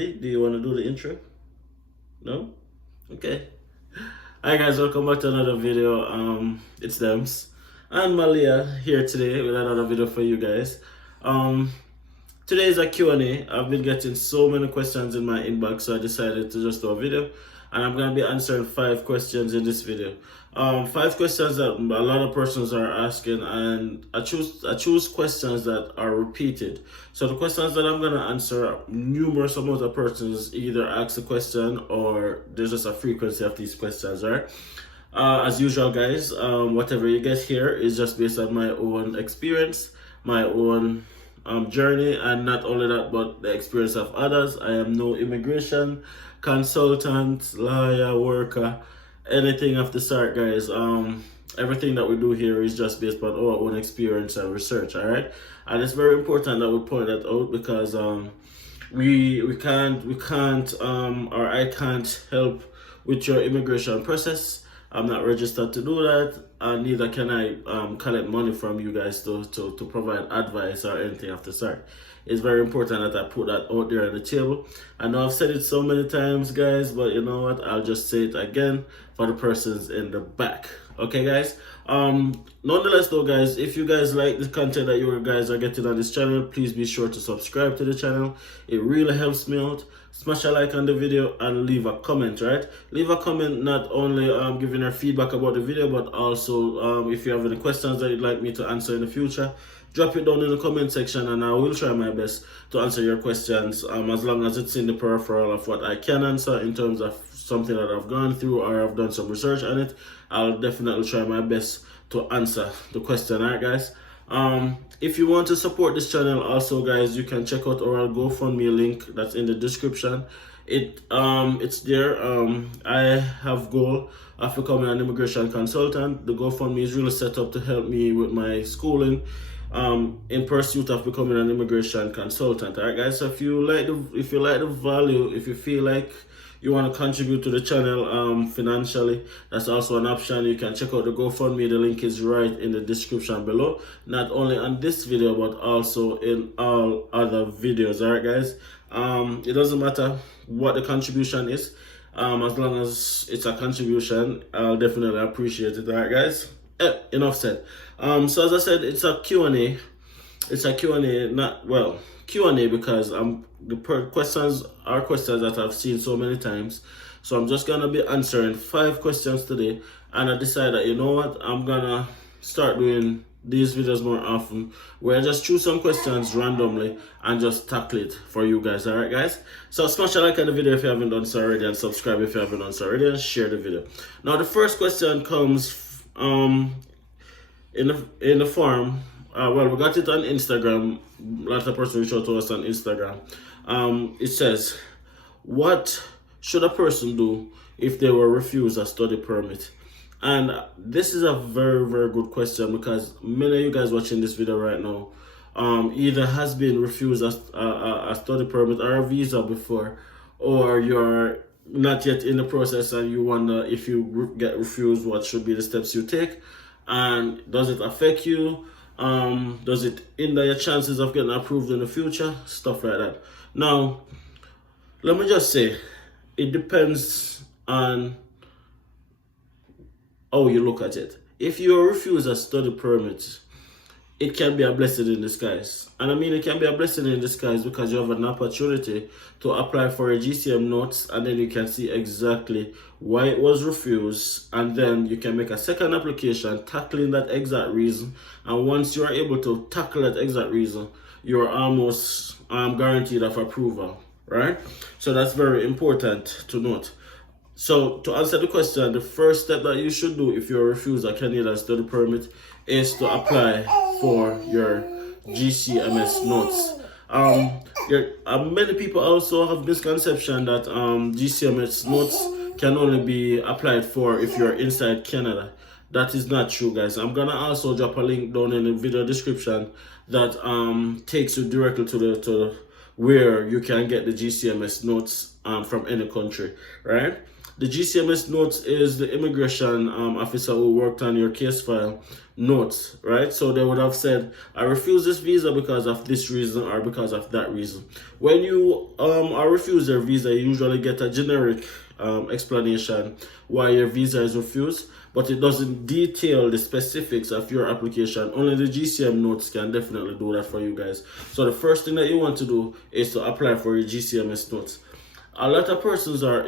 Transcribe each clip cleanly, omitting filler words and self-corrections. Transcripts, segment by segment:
ready? Do you want to do the intro? No? Okay. Hi guys, welcome back to another video. It's Dems and Malia here today with another video for you guys. Today is a Q&A. I've been getting so many questions in my inbox, so I decided to just do a video, and I'm gonna be answering 5 questions in this video. 5 questions that a lot of persons are asking, and I choose questions that are repeated. So the questions that I'm gonna answer, numerous amount of persons either ask a question or there's just a frequency of these questions, right? As usual, guys, whatever you get here is just based on my own experience, my own journey, and not only that, but the experience of others. I am no immigration consultant, lawyer, worker, anything of the sort, guys. Everything that we do here is just based on our own experience and research. All right, and it's very important that we point that out, because we can't or I can't help with your immigration process. I'm not registered to do that, and neither can I collect money from you guys to provide advice or anything of the sort. It's very important that I put that out there on the table. I know I've said it so many times, guys, but you know what? I'll just say it again for the persons in the back. Okay, guys? Nonetheless though, guys, if you guys like the content that you guys are getting on this channel, please be sure to subscribe to the channel. It really helps me out. Smash a like on the video and leave a comment, right? Leave a comment, not only giving your feedback about the video, but also if you have any questions that you'd like me to answer in the future, drop it down in the comment section, and I will try my best to answer your questions, as long as it's in the peripheral of what I can answer in terms of something that I've gone through or I've done some research on it. I'll definitely try my best to answer the question. Alright, guys? If you want to support this channel also, guys, you can check out our GoFundMe link that's in the description. It's there. I have goal of becoming an immigration consultant. The GoFundMe is really set up to help me with my schooling, in pursuit of becoming an immigration consultant. All right, guys, so if you like the value, if you feel like you want to contribute to the channel financially, that's also an option. You can check out the GoFundMe. The link is right in the description below, not only on this video but also in all other videos. All right, guys, it doesn't matter what the contribution is, as long as it's a contribution, I'll definitely appreciate it. All right, guys, enough said. So as I said, it's a Q&A. It's a Q&A, not, well, Q&A because the questions are questions that I've seen so many times. So I'm just gonna be answering 5 questions today, and I decided that, you know what, I'm gonna start doing these videos more often, where I just choose some questions randomly and just tackle it for you guys. All right, guys, so smash a like on the video if you haven't done so already, and subscribe if you haven't done so already, and share the video. Now the first question comes in the form, well, we got it on Instagram. Lots of person reached out to us on Instagram. It says, what should a person do if they were refused a study permit? And this is a very, very good question, because many of you guys watching this video right now either has been refused a study permit or a visa before, or you're not yet in the process and you wonder, if you get refused, what should be the steps you take, and does it affect you? Does it hinder your chances of getting approved in the future? Stuff like that. Now, let me just say, it depends on how you look at it. If you refuse a study permit, it can be a blessing in disguise. And I mean, it can be a blessing in disguise because you have an opportunity to apply for a GCM notes, and then you can see exactly why it was refused, and then you can make a second application tackling that exact reason. And once you are able to tackle that exact reason, you're almost guaranteed of approval, right? So that's very important to note. So to answer the question, the first step that you should do if you're refused a Canadian study permit is to apply for your GCMS notes. Many people also have misconception that GCMS notes can only be applied for if you're inside Canada. That is not true, guys. I'm gonna also drop a link down in the video description that takes you directly to where you can get the GCMS notes from any country, right? The GCMS Notes is the immigration officer who worked on your case file notes, right? So they would have said, I refuse this visa because of this reason or because of that reason. When you are refused your visa, you usually get a generic explanation why your visa is refused, but it doesn't detail the specifics of your application. Only the GCM Notes can definitely do that for you guys. So the first thing that you want to do is to apply for your GCMS Notes. A lot of persons are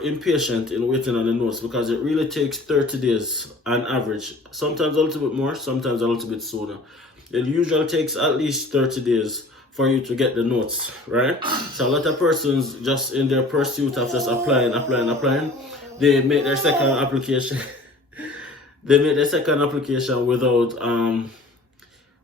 impatient in waiting on the notes because it really takes 30 days on average. Sometimes a little bit more, sometimes a little bit sooner. It usually takes at least 30 days for you to get the notes, right? So a lot of persons just in their pursuit of just applying, they make their second application. They make their second application without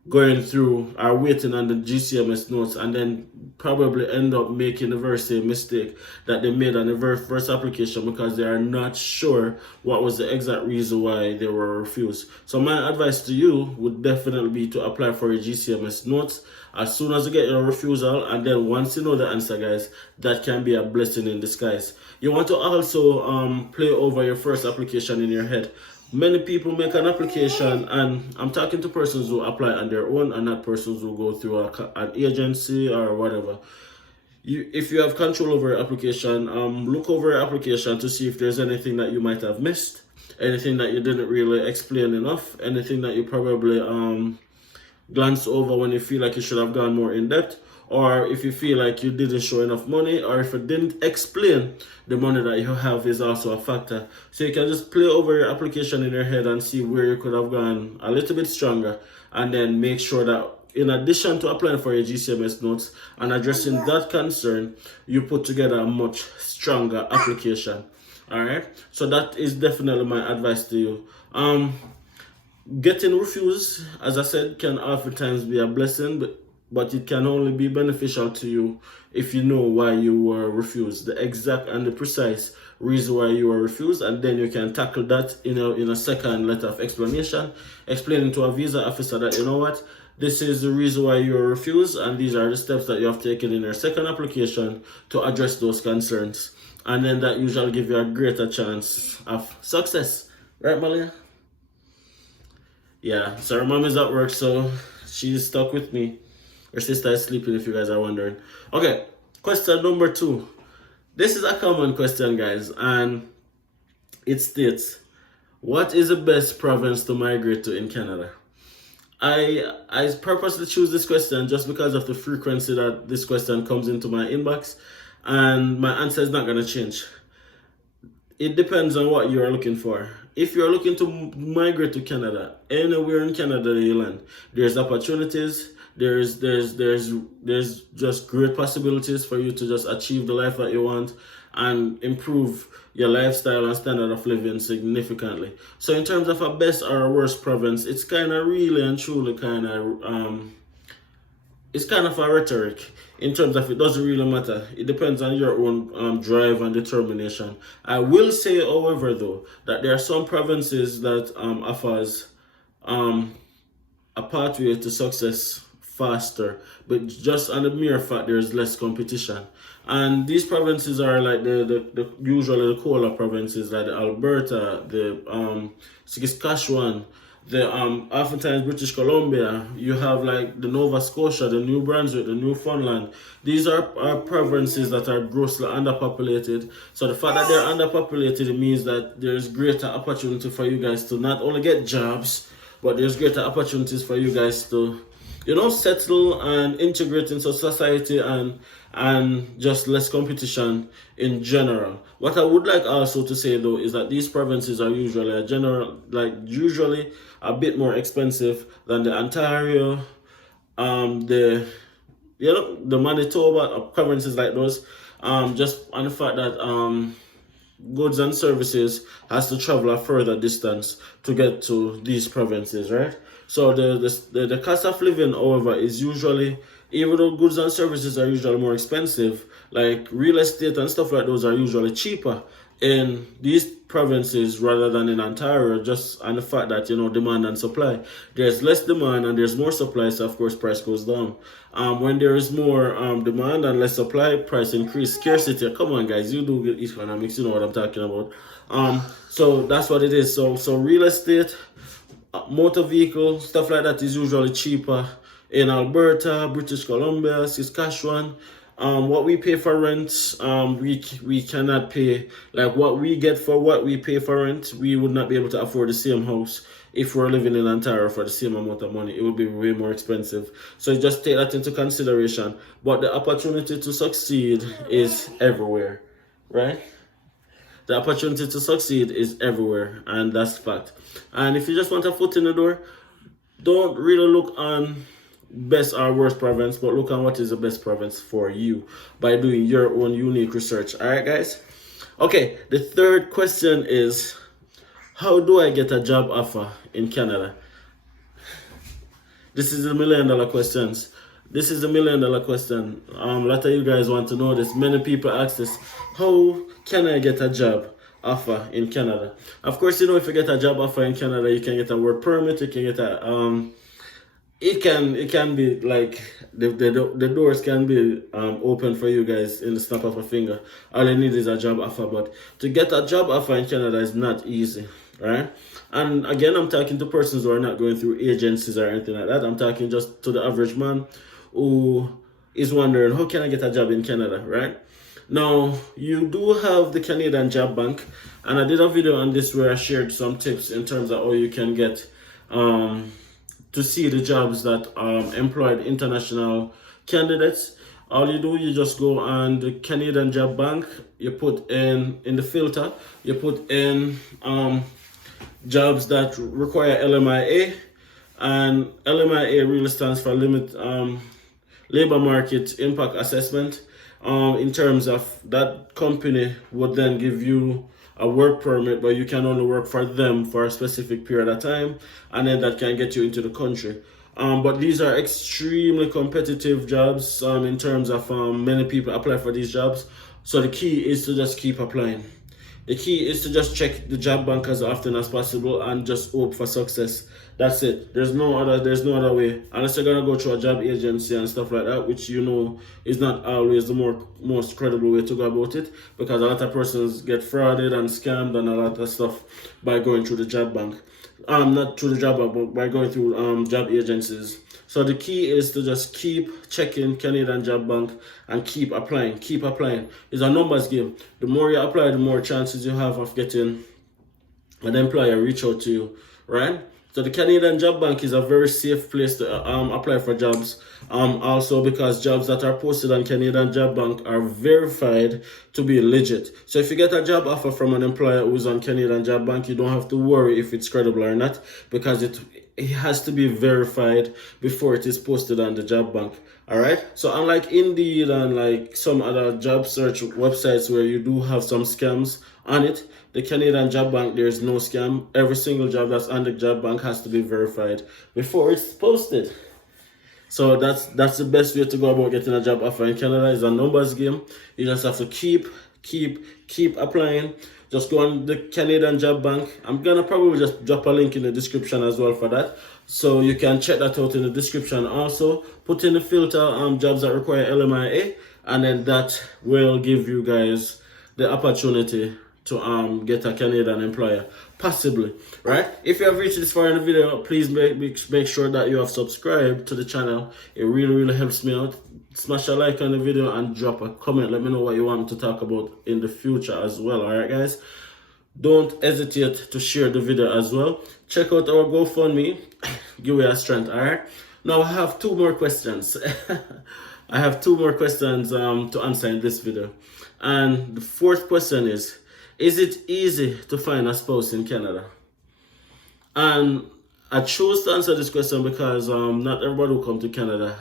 going through or waiting on the GCMS Notes, and then probably end up making the very same mistake that they made on the very first application because they are not sure what was the exact reason why they were refused. So my advice to you would definitely be to apply for your GCMS Notes as soon as you get your refusal, and then once you know the answer, guys, that can be a blessing in disguise. You want to also play over your first application in your head. Many people make an application, and I'm talking to persons who apply on their own and not persons who go through an agency or whatever. If you have control over your application, look over your application to see if there's anything that you might have missed, anything that you didn't really explain enough, anything that you probably glance over when you feel like you should have gone more in depth, or if you feel like you didn't show enough money, or if you didn't explain the money that you have is also a factor. So you can just play over your application in your head and see where you could have gone a little bit stronger, and then make sure that in addition to applying for your GCMS Notes and addressing that concern, you put together a much stronger application. All right, so that is definitely my advice to you. Getting refused, as I said, can oftentimes be a blessing, but it can only be beneficial to you if you know why you were refused, the exact and the precise reason why you were refused, and then you can tackle that in a second letter of explanation, explaining to a visa officer that, you know what, this is the reason why you were refused, and these are the steps that you have taken in your second application to address those concerns. And then that usually gives you a greater chance of success. Right, Malia? Yeah, so her mom is at work, so she's stuck with me. Her sister is sleeping, if you guys are wondering. Okay, question number 2. This is a common question, guys, and it states, what is the best province to migrate to in Canada? I purposely choose this question just because of the frequency that this question comes into my inbox, and my answer is not going to change. It depends on what you are looking for. If you're looking to migrate to Canada, anywhere in Canada you land, there's opportunities. There's just great possibilities for you to just achieve the life that you want and improve your lifestyle and standard of living significantly. So in terms of a best or a worst province, it's kind of really and truly it's kind of a rhetoric in terms of it doesn't really matter. It depends on your own drive and determination. I will say, however, though, that there are some provinces that offers a pathway to success faster, but just on the mere fact there's less competition. And these provinces are like the usually the colder provinces, like the Alberta, the Saskatchewan, the oftentimes British Columbia. You have like the Nova Scotia, the New Brunswick, the Newfoundland. These are provinces that are grossly underpopulated. So the fact that they're underpopulated, it means that there's greater opportunity for you guys to not only get jobs, but there's greater opportunities for you guys to, you know, settle and integrate into society, and just less competition in general. What I would like also to say though is that these provinces are usually usually a bit more expensive than the Ontario, the Manitoba, provinces like those, just on the fact that goods and services has to travel a further distance to get to these provinces, right? So the cost of living, however, is usually even though goods and services are usually more expensive, like real estate and stuff like those are usually cheaper in these provinces rather than in Ontario, just on the fact that, you know, demand and supply. There's less demand and there's more supply, so of course price goes down. When there is more demand and less supply, price increase. Scarcity, come on guys, you do economics, you know what I'm talking about. So that's what it is. So real estate, motor vehicle, stuff like that is usually cheaper in Alberta, British Columbia, Saskatchewan. What we pay for rent, we cannot pay, like what we get for what we pay for rent, we would not be able to afford the same house if we're living in Ontario for the same amount of money. It would be way more expensive. So just take that into consideration. But the opportunity to succeed is everywhere, right? The opportunity to succeed is everywhere, and that's fact. And if you just want a foot in the door, don't really look on best or worst province, but look on what is the best province for you by doing your own unique research. All right, guys? Okay, the third question is, how do I get a job offer in Canada? This is $1 million questions. This is $1 million question. A lot of you guys want to know this. Many people ask this. How can I get a job offer in Canada? Of course, you know, if you get a job offer in Canada, you can get a work permit. You can get a it can be like the doors can be open for you guys in the snap of a finger. All you need is a job offer. But to get a job offer in Canada is not easy, right? And again, I'm talking to persons who are not going through agencies or anything like that. I'm talking just to the average man who is wondering, how can I get a job in Canada, right? Now, you do have the Canadian Job Bank, and I did a video on this where I shared some tips in terms of how you can get to see the jobs that employed international candidates. All you do, you just go on the Canadian Job Bank, you put in the filter, you put in jobs that require LMIA, and LMIA really stands for Labor Market Impact Assessment. In terms of that company would then give you a work permit, but you can only work for them for a specific period of time, and then that can get you into the country. But these are extremely competitive jobs in terms of many people apply for these jobs. So the key is to just keep applying. The key is to just check the job bank as often as possible and just hope for success. That's it. There's no other way. Unless you're gonna go through a job agency and stuff like that, which you know is not always the most credible way to go about it, because a lot of persons get frauded and scammed and a lot of stuff by going through the job bank. Not through the job bank, but by going through job agencies. So the key is to just keep checking Canadian Job Bank and keep applying. Keep applying. It's a numbers game. The more you apply, the more chances you have of getting an employer reach out to you, right? So the Canadian Job Bank is a very safe place to apply for jobs. Also because jobs that are posted on Canadian Job Bank are verified to be legit. So if you get a job offer from an employer who's on Canadian Job Bank, you don't have to worry if it's credible or not, because it has to be verified before it is posted on the job bank. All right. So unlike Indeed and like some other job search websites where you do have some scams on it, the Canadian Job Bank, there's no scam. Every single job that's on the job bank has to be verified before it's posted. So that's the best way to go about getting a job offer in Canada. Is a numbers game. You just have to keep applying. Just go on the Canadian Job Bank. I'm gonna probably just drop a link in the description as well for that, so you can check that out in the description. Also, put in the filter jobs that require LMIA, and then that will give you guys the opportunity to get a Canadian employer, possibly, right? If you have reached this far in the video, please make sure that you have subscribed to the channel. It really helps me out. Smash a like on the video and drop a comment. Let me know what you want me to talk about in the future as well. All right, guys? Don't hesitate to share the video as well. Check out our GoFundMe. Give me a strength. All right. Now I have 2 more questions. I have 2 more questions to answer in this video. And the 4th question is it easy to find a spouse in Canada? And I chose to answer this question because not everybody who comes to Canada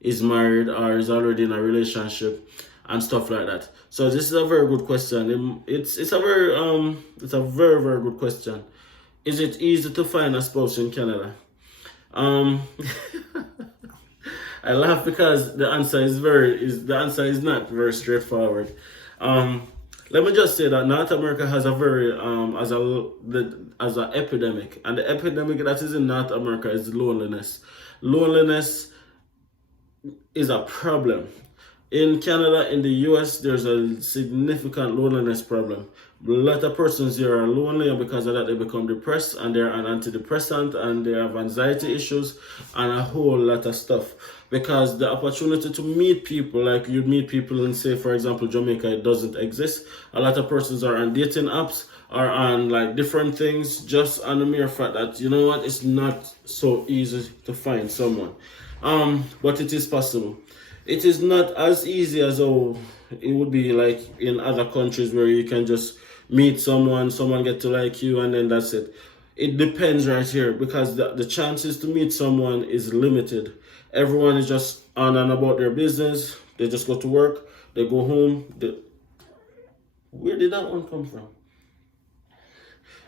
is married or is already in a relationship and stuff like that. So this is a very good question. It's a very good question. Is it easy to find a spouse in Canada? I laugh because the answer is not very straightforward. Um, Let me just say that North America has a very as an epidemic, and the epidemic that is in North America is loneliness. Loneliness is a problem. In Canada, in the US, there's a significant loneliness problem. A lot of persons here are lonely, and because of that, they become depressed, and they're on antidepressant, and they have anxiety issues, and a whole lot of stuff. Because the opportunity to meet people, like you meet people in, say, for example, Jamaica, it doesn't exist. A lot of persons are on dating apps, are on like different things, just on the mere fact that, you know what, it's not so easy to find someone. But it is possible. It is not as easy as it would be like in other countries where you can just meet someone, someone get to like you, and then that's it. It depends right here because the chances to meet someone is limited. Everyone is just on and about their business. They just go to work, they go home. Where did that one come from?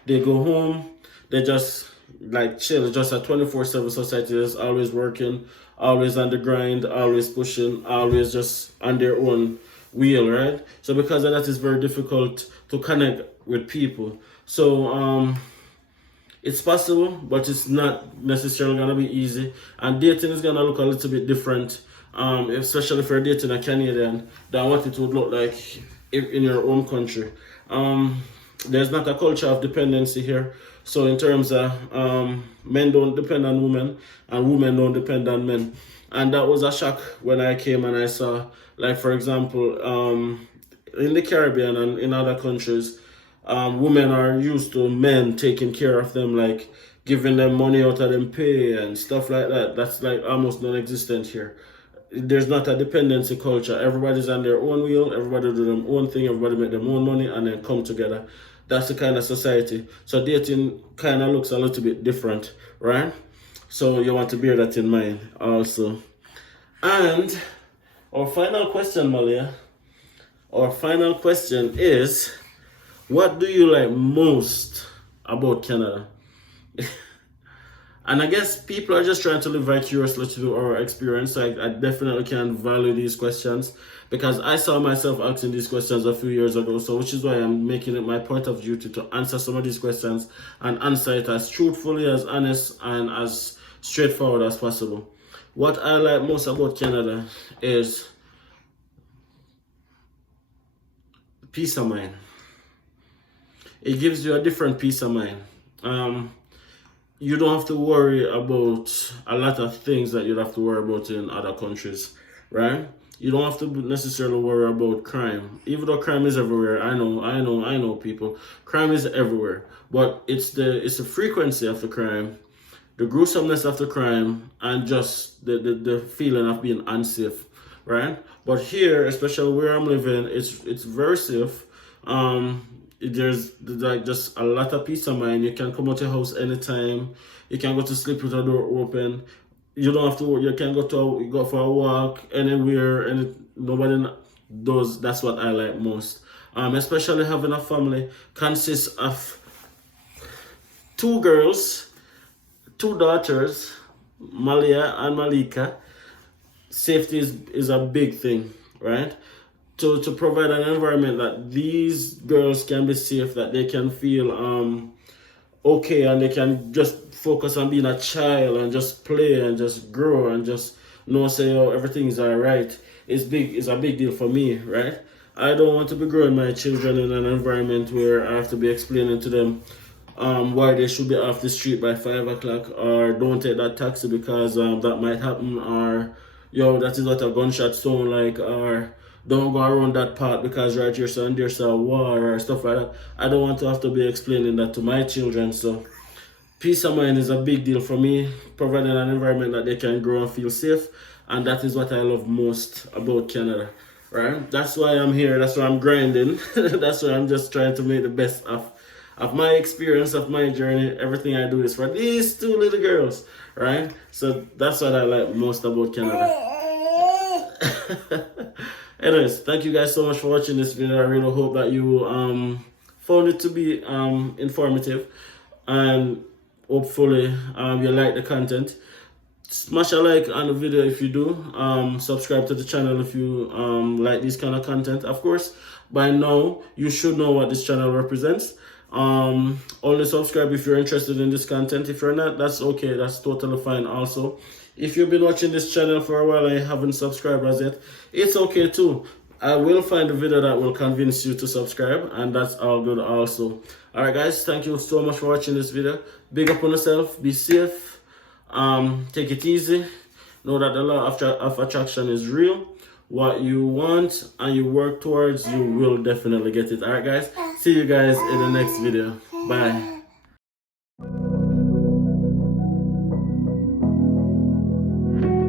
They go home, they just like chill. It's just a 24/7 society that's always working, always on the grind, always pushing, always just on their own wheel, right? So because of that, it's very difficult to connect with people. So it's possible, but it's not necessarily gonna be easy. And dating is gonna look a little bit different, especially if you're dating a Canadian, than what it would look like in your own country. There's not a culture of dependency here. So in terms of men don't depend on women, and women don't depend on men. And that was a shock when I came and I saw, like for example, in the Caribbean and in other countries, women are used to men taking care of them, like giving them money out of them pay and stuff like that. That's like almost non-existent here. There's not a dependency culture. Everybody's on their own wheel. Everybody do their own thing. Everybody make their own money and then come together. That's the kind of society. So dating kind of looks a little bit different, right? So you want to bear that in mind also. And our final question, Malia. Our final question is, what do you like most about Canada? And I guess people are just trying to live vicariously through our experience. So I definitely can value these questions because I saw myself asking these questions a few years ago. So which is why I'm making it my point of duty to answer some of these questions and answer it as truthfully, as honest, and as straightforward as possible. What I like most about Canada is peace of mind. It gives you a different peace of mind. You don't have to worry about a lot of things that you'd have to worry about in other countries, right? You don't have to necessarily worry about crime, even though crime is everywhere. I know people. Crime is everywhere, but it's the frequency of the crime, the gruesomeness of the crime, and just the feeling of being unsafe, right? But here, especially where I'm living, it's very safe. There's like just a lot of peace of mind. You can come out your house anytime. You can go to sleep with the door open. You don't have to. You can go for a walk anywhere, and nobody does. That's what I like most. Especially having a family consists of 2 girls, 2 daughters, Malia and Malika. Safety is a big thing, right? To provide an environment that these girls can be safe, that they can feel okay, and they can just focus on being a child and just play and just grow and just say, oh, everything's all right. It's a big deal for me, right? I don't want to be growing my children in an environment where I have to be explaining to them why they should be off the street by 5 o'clock, or don't take that taxi because that might happen, or yo, that is what a gunshot sound like, or don't go around that part because right here son there's a war or stuff like that. I don't want to have to be explaining that to my children. So peace of mind is a big deal for me, providing an environment that they can grow and feel safe, and that is what I love most about Canada, right? That's why I'm here, that's why I'm grinding. That's why I'm just trying to make the best of my experience, of my journey. Everything I do is for these 2 little girls, right? So that's what I like most about Canada. Anyways, thank you guys so much for watching this video. I really hope that you found it to be informative, and hopefully you like the content. Smash a like on the video if you do. Subscribe to the channel if you like this kind of content. Of course, by now you should know what this channel represents. Only subscribe if you're interested in this content. If you're not, that's okay. That's totally fine also. If you've been watching this channel for a while and you haven't subscribed as yet, it's okay too. I will find a video that will convince you to subscribe, and that's all good also. Alright guys, thank you so much for watching this video. Big up on yourself, be safe, take it easy. Know that the law of attraction is real. What you want and you work towards, you will definitely get it. Alright guys, see you guys in the next video. Bye.